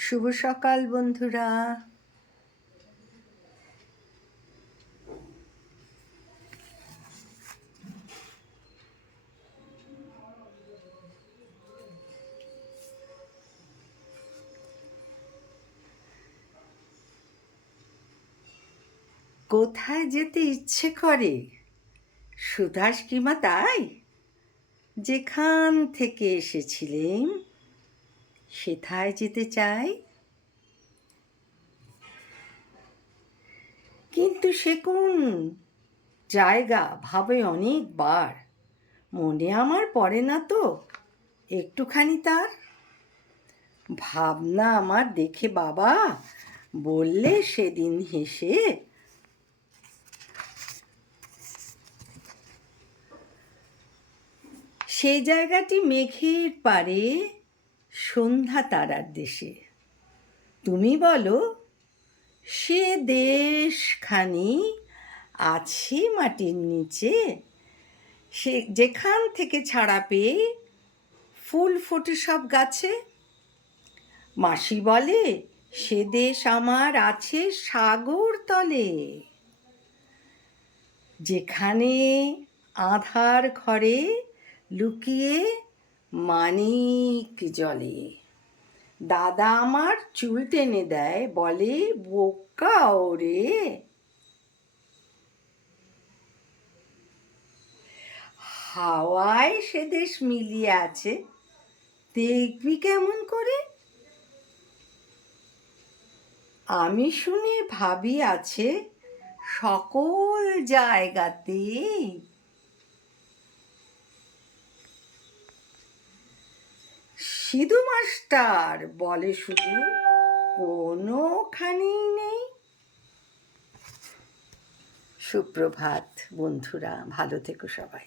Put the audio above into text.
শুভ সকাল বন্ধুরা। কোথায় যেতে ইচ্ছে করে? সুধাস কিমা তাই? যেখান থেকে এসেছিলেন? সেথায় যেতে চাই কিন্তু সে কোন জায়গা ভাবে অনেকবার। মনে আমার পড়ে না তো, একটুখানি তার। ভাবনা আমার দেখে বাবা বললে সেদিন হেসে সেই জায়গাটি মেঘের পারে সন্ধ্যা তারার দেশে। তুমি বলো, সে দেশখানি আছে মাটির নিচে? সে যেখান থেকে ছাড়া পেয়ে ফুল ফোটে সব গাছে? মাসি বলে, সে দেশ আমার আছে সাগর তলে। যেখানে আধার ঘরে লুকিয়ে মানিক জলে। দাদা আমার চুল টেনে দেয়, বলে, বোকা ওরে। হাওয়ায় সে দেশ মিলিয়ে আছে, দেখবি কেমন করে? আমি শুনে ভাবি আছে, সকল জায়গাতেই সিধু মাস্টার বলে শুধু কোনোখানেই নেই। সুপ্রভাত বন্ধুরা ভালো থেকো সবাই।